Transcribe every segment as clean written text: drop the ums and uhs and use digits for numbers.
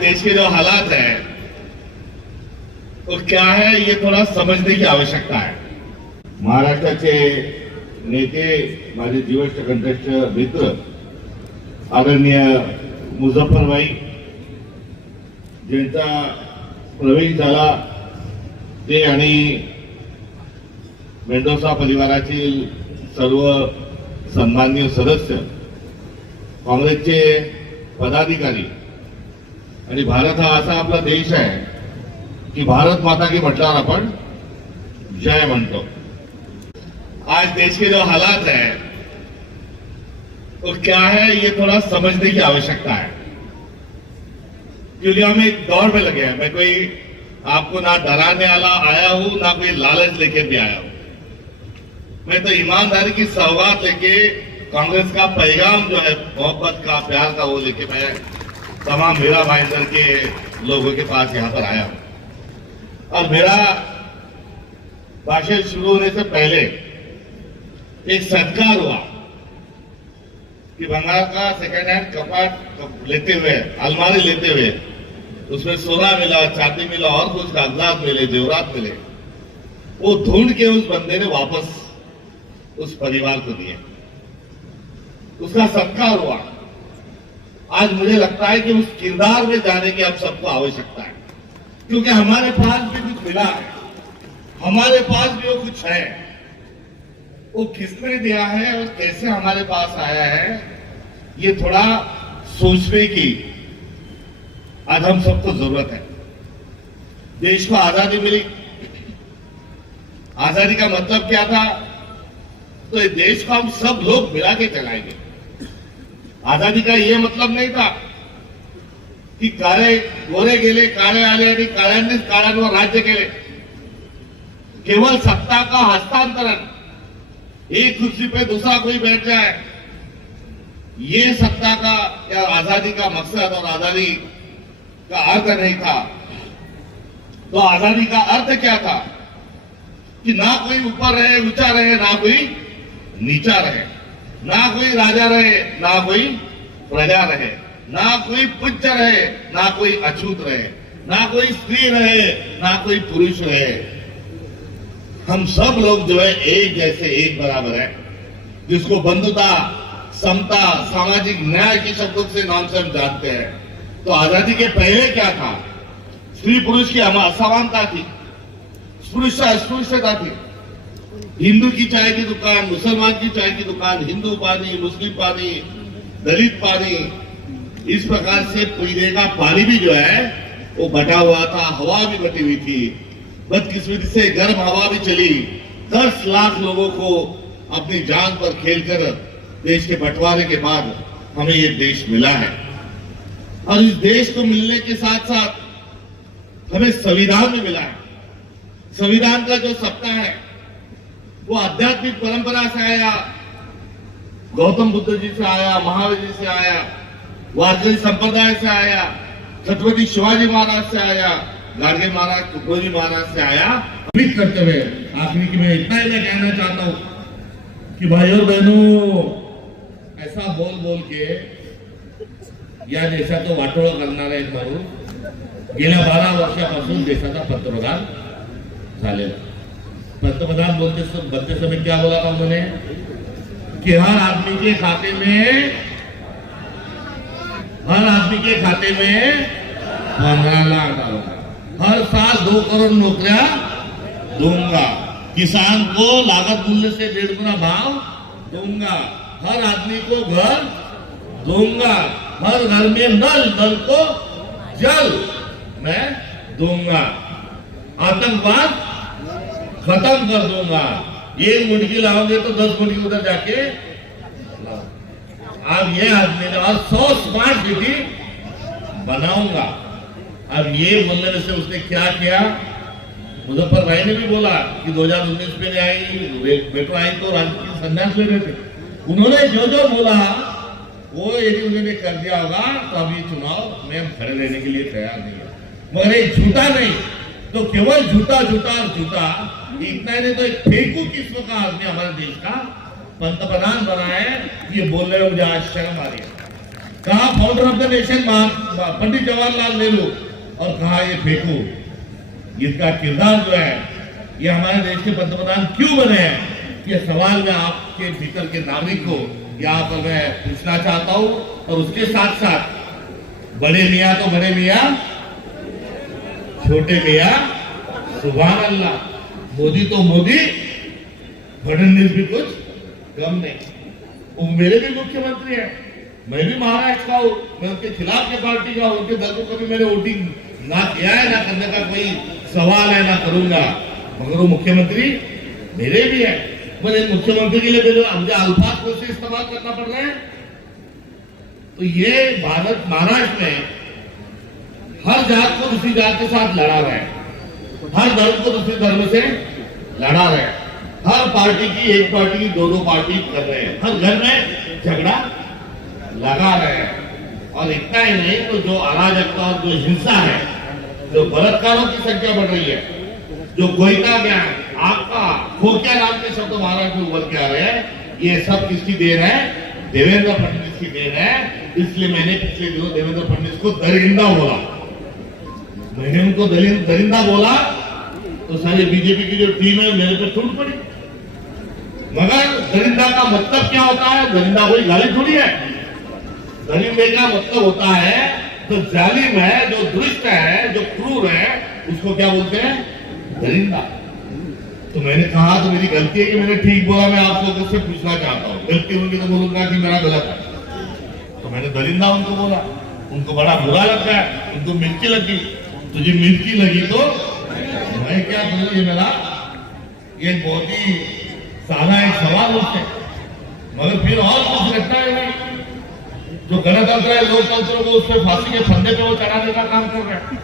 देश के जो हालात है तो क्या है ये थोड़ा समझने की आवश्यकता है। महाराष्ट्राचे नेते माझे ज्येष्ठ कंठस्थ मित्र आदरणीय मुझफ्फरभाई ज्यांचा प्रवेश झाला ते आणि मेंडोसा परिवारातील सर्व सन्माननीय सदस्य काँग्रेसचे पदाधिकारी आणि भारत हा असा आपला देश आहे की भारत माता की म्हटल्यावर आपण जय म्हणतो। आज देश के जो हालात है तो क्या है ये थोड़ा समझने की आवश्यकता है, क्योंकि हम एक दौर में लगे हैं। मैं कोई आपको ना डराने वाला आया हूं ना कोई लालच लेके भी आया हूं। मैं तो ईमानदारी की सौगात लेके कांग्रेस का पैगाम जो है मोहब्बत का प्यार का वो लेके मैं तमाम मेरा भाईंदर के लोगों के पास यहां पर आया हूं। और मेरा भाषण शुरू होने से पहले एक सत्कार हुआ कि बंगाल का सेकेंड हैंड कपाट लेते हुए अलमारी लेते हुए उसमें सोना मिला, चांदी मिला और कुछ कागजात मिले, जेवरात मिले, वो ढूंढ के उस बंदे ने वापस उस परिवार को दिए, उसका सत्कार हुआ। आज मुझे लगता है कि उस किरदार में जाने की अब सबको आवश्यकता है, क्योंकि हमारे पास भी कुछ मिला है, हमारे पास भी वो कुछ है, वो किसने दिया है और कैसे हमारे पास आया है ये थोड़ा सोचने की आज हम सबको जरूरत है। देश को आजादी मिली, आजादी का मतलब क्या था? तो ये देश को हम सब लोग मिला के चलाएंगे। आजादी का ये मतलब नहीं था की काळे गोरे गेले, काळे आले आणि काळ्यांनीच काळ्यांवर राज्य केले। केवल सत्ता का हस्तांतरण, एक कुर्सी पे दूसरा कोई बैठ जाए, ये सत्ता का या आजादी का मकसद और आजादी का अर्थ नहीं था। तो आजादी का अर्थ क्या था कि ना कोई ऊपर रहे, ऊंचा रहे, ना कोई नीचा रहे, ना कोई राजा रहे, ना कोई प्रजा रहे, ना कोई पूज्य रहे, ना कोई अछूत रहे, ना कोई स्त्री रहे, ना कोई पुरुष रहे। हम सब लोग जो है एक जैसे, एक बराबर है, जिसको बंधुता, समता, सामाजिक न्याय के शब्दों से नाम से हम जानते हैं। तो आजादी के पहले क्या था? स्त्री पुरुष की असमानता थी, स्पृश्य अस्पृश्यता थी, हिंदू की चाय की दुकान, मुसलमान की चाय की दुकान, हिंदू पानी, मुस्लिम पानी, दलित पानी, इस प्रकार से पीने का पानी भी जो है वो बटा हुआ था, हवा भी बटी हुई थी। बदकिस्मती से गर्म हवा भी चली। 10 लाख लोगों को अपनी जान पर खेलकर देश के बंटवारे के बाद हमें ये देश मिला है। और इस देश को मिलने के साथ साथ हमें संविधान भी मिला है। संविधान का जो सत्ता है वो आध्यात्मिक परंपरा से आया, गौतम बुद्ध जी से आया, महावीर जी से आया, वारकरी संप्रदाय से आया, छत्रपति शिवाजी महाराज से आया, गाडगे महाराज, तुकोजी महाराज से आया। उम्मीद करते हुए आखिरी की मैं इतना ही मैं कहना चाहता हूं कि भाइयों और बहनों, ऐसा बोल बोल के या देशाचं वाटोळं करणारा एक माणूस गेल्या 12 वर्षापासून देशाचा पंतप्रधान झालेला। पंतप्रधान बनते समय क्या बोला था उन्होंने कि हर आदमी के खाते में 15 लाख डालूंगा, हर साल 2 करोड़ नौकरियां दूंगा, किसान को लागत मूल्य से 1.5 गुना भाव दूंगा, हर आदमी को घर दूंगा, हर घर में नल को जल मैं दूंगा, आतंकवाद खत्म कर दूंगा। एक मुंडकी लाओगे तो 10 मुंडकी उधर जाके लाओ। अब ये आदमी ने और 100 स्मार्ट सिटी बनाऊंगा। अब ये बोलने से उसने क्या किया? मुजफ्फर भाई ने भी बोला कि 2019 में आई मेट्रो आई तो राजनीतिक संन्यास ले रहे थे। उन्होंने जो जो बोला वो यदि उन्होंने कर दिया होगा तो अभी चुनाव में हम खड़े रहने के लिए तैयार नहीं है। मगर एक झूठा नहीं तो केवल झूठा और झूठा इतना ही नहीं तो एक फेंकू किस्म का आदमी हमारे देश का पंतप्रधान बना है। ये बोलने में मुझे आज शर्म आ रही है। कहा founder of the nation Pandit Jawaharlal Nehru, और कहा ये फेंको। इसका किरदार जो है, ये हमारे देश के पंतप्रधान क्यों बने हैं, ये सवाल मैं आपके भीतर के नागरिक को यहाँ पर मैं पूछना चाहता हूँ। और उसके साथ साथ बड़े मियाँ तो बड़े मियाँ, छोटे मियाँ सुभान अल्लाह, मोदी तो मोदी, फडणवीस भी कुछ कम नहीं। वो मेरे भी मुख्यमंत्री है, मैं भी महाराष्ट्र का हूँ, मैं उनके खिलाफ के पार्टी का हूँ, उनके दल को कभी मैंने वोटिंग ना किया है, ना करने का कोई सवाल है, ना करूंगा, मगर वो मुख्यमंत्री मेरे भी है। मैंने मुख्यमंत्री के लिए मुझे अल्फाज को से इस्तेमाल करना पड़ रहा है। तो ये भारत महाराष्ट्र में हर जात को दूसरी जात के साथ लड़ा रहा है, हर धर्म को दूसरे धर्म से लड़ा रहे हैं, हर पार्टी की एक पार्टी की दो पार्टी कर रहे हैं, हर घर में झगड़ा लगा रहे हैं। और इतना ही नहीं, तो जो अराजकता और जो हिंसा है, जो बलात्कारों की संख्या बढ़ रही है, जो गोइता ज्ञान, आपका खोकिया नाम के शब्द महाराष्ट्र में उभर के आ रहे हैं, ये सब किसकी देन है? देवेंद्र फडणवीस की देन है। इसलिए मैंने पिछले दिनों देवेंद्र फडणवीस को दरिंदा बोला। मैंने उनको दरिंदा बोला तो सारी बीजेपी की जो टीम है मेरे पे टूट पड़ी। मगर दरिंदा का मतलब क्या होता है? दरिंदा कोई गाली थोड़ी है। दरिंदे का मतलब होता है जो जालिम है, जो दुष्ट है, जो क्रूर है, उसको क्या बोलते हैं? दरिंदा। तो मैंने कहा तो मेरी गलती है कि मैंने ठीक बोला। मैं आप लोगों से पूछना चाहता हूँ, गलती होगी तो बोलूंगा कि मेरा गलत है। तो मैंने दरिंदा उनको बोला, उनको बड़ा बुरा लगता है, उनको मिर्ची लगी। तुझे मिर्ची लगी तो मैं क्या करूँ? ये मेरा ये बहुत ही सादा एक सवाल उससे, मगर फिर और कुछ लगता है नहीं। जो गणतंत्र है, लोकतंत्र को उससे फांसी के फंदे पे वो चढ़ाने का काम कर रहे हैं।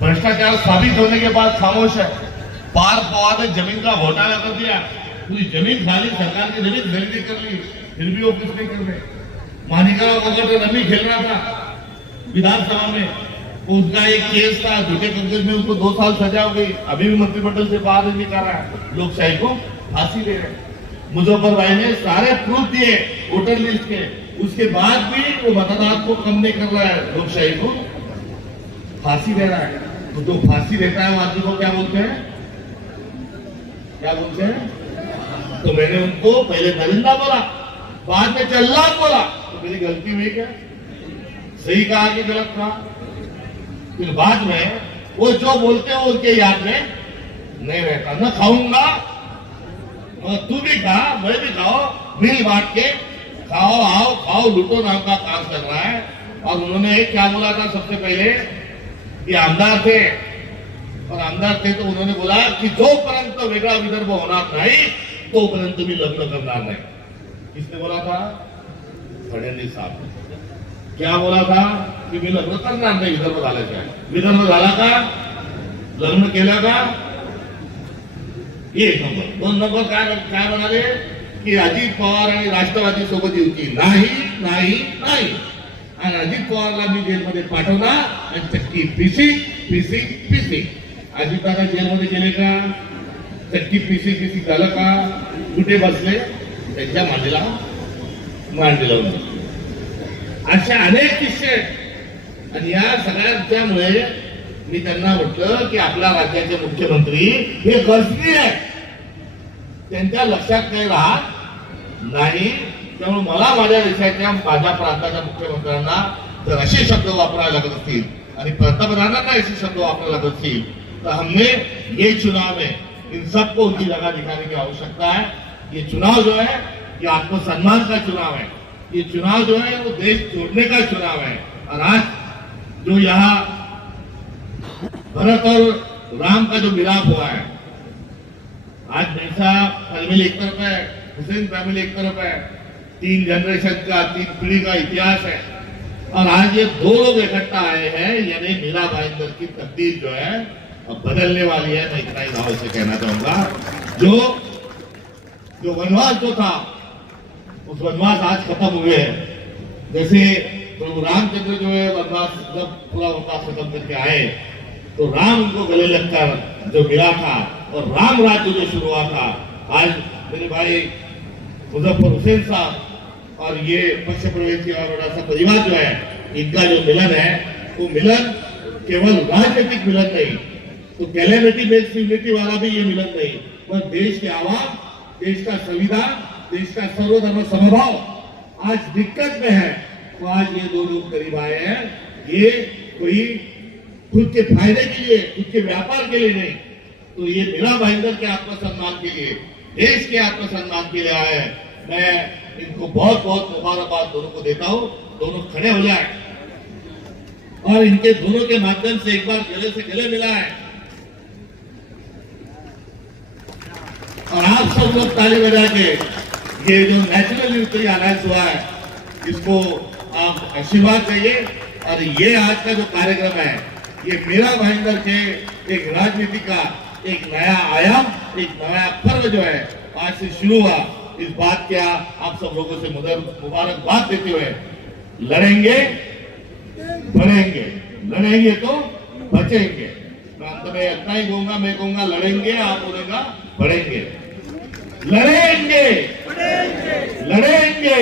भ्रष्टाचार साबित होने के बाद खामोश है। पार पवार ने जमीन का घोटाला कर दिया, पूरी जमीन खाली, सरकार की जमीन खरीदी कर ली, फिर भी वो कुछ नहीं कर रहे। मानिका वगैरह रमी खेल रहा था विधानसभा में, उसका एक केस था, झूठे कागज में उसको 2 साल सजा हो गई, अभी भी मंत्रिमंडल से बाहर नहीं निकाल रहा है। लोकशाही को फांसी दे रहे। मुजफ्फर भाई ने सारे प्रूफ दिए वोटर लिस्ट के, उसके बाद भी वो मतदान को कम नहीं कर रहा है, लोकशाही को फांसी दे रहा है। तो जो फांसी देता है वो आदमी को क्या बोलते हैं? क्या बोलते हैं? तो मैंने उनको पहले दरिंदा बोला, बाद में जल्लाद बोला। तो मेरी गलती हुई क्या? सही कहा कि गलत कहा? फिर बाद में वो जो बोलते हैं उनके याद में नहीं रहता। न खाऊंगा, तू भी खा, मैं भी खाओ, मिल बांट के खाओ, आओ खाओ लूटो नाम का काम कर रहा है। और उन्होंने क्या बोला था सबसे पहले? कि आमदार थे, और आमदार थे तो उन्होंने बोला कि जोपर्यंत वेगळा विदर्भ होणार नाही तोपर्यंत मी लग्न करणार नाही। किसने बोला था? फडणवीस साहब। क्या बोला था? की मी लग्न करणार नाही विदर्भ झाल्याशिवाय। विदर्भ झाला का? लग्न केलं का? एक नंबर। 2 नंबर काय म्हणाले? की अजित पवार आणि राष्ट्रवादी सोबत युती नाही नाही नाही, आणि अजित पवारला मी जेलमध्ये पाठवणार आणि चक्की पिसी पिसी पिसी। अजितदादा जेलमध्ये गेले का? चक्की पिसी पिसी झालं का? कुठे बसले? त्यांच्या मांडीला मांडीला होते। अशा अनेक किस्से आहेत। आणि या सगळ्यांच्यामुळे मी त्यांना म्हटलं की आपल्या राज्याचे मुख्यमंत्री हे गजनी आहेत, त्यांच्या लक्षात काही राहत नाही। त्यामुळे मला माझ्या देशाच्या, माझ्या प्रांताच्या मुख्यमंत्र्यांना जर असे शब्द वापरायला लागत असतील आणि पंतप्रधानांना ऐसे शब्द वापरायला लागत असतील तो हमने ये चुनाव में इन सबको उनकी जगह दिखाने की आवश्यकता है। ये चुनाव जो है ये आत्मसम्मान का चुनाव है। ये चुनाव जो है वो देश जोड़ने का चुनाव है। और आज जो यहाँ भरत और राम का जो मिलाप हुआ है, आज मेसा फैमिली एक तरफ है, हुसैन फैमिली एक तरफ है, 3 जनरेशन का, 3 पीढ़ी का इतिहास है। और आज ये 2 लोग इकट्ठा आए हैं, यानी मीरा भाईंदर की तकदीर जो है अब बदलने वाली है। मैं इतना ही भाव से कहना चाहूंगा। जो वनवास जो था उस वनवास आज खत्म हुए हैं। जैसे प्रभु रामचंद्र जो है वनवास जब पूरा वनवास खत्म करके आए तो राम उनको गले लगकर जो मिला था और राम राज्य जो शुरू हुआ था, आज मेरे भाई मुजफ्फर हुसैन साहब और ये पक्ष प्रवेश और बड़ा सा परिवार जो है, इनका जो मिलन है, वो मिलन केवल राजनीतिक मिलन नहीं, तो कैलेमिटी बेस्ड यूनिटी वाला भी ये मिलन नहीं, पर देश के आवाम, देश का संविधान, देश का सर्वधर्म समभाव आज दिक्कत में है, तो आज ये दो लोग करीब आए हैं। ये कोई खुद के फायदे के लिए, खुद के व्यापार के लिए नहीं, तो ये मीरा भाईंदर के आत्मसम्मान के लिए, देश के आत्मसम्मान के लिए आए हैं। मैं इनको बहुत बहुत मुबारकबाद दोनों को देता हूं। दोनों खड़े हो जाए और इनके दोनों के माध्यम से एक बार गले से गले मिला है, और आप सब लोग ताली बजा के ये जो नेशनल यूनिटी अलायंस हुआ है, इसको आप आशीर्वाद चाहिए। और ये आज का जो कार्यक्रम है, ये मीरा भाईंदर के एक राजनीति का एक नया आयाम, एक नया पर्व जो है आज से शुरू हुआ। इस बात क्या आप सब लोगों से मुबारकबाद देते हुए, लड़ेंगे बढ़ेंगे, लड़ेंगे तो बचेंगे। मैं अंत में इतना ही कहूंगा, मैं कहूंगा लड़ेंगे, आप बोलेगा बढ़ेंगे। लड़ेंगे, लड़ेंगे।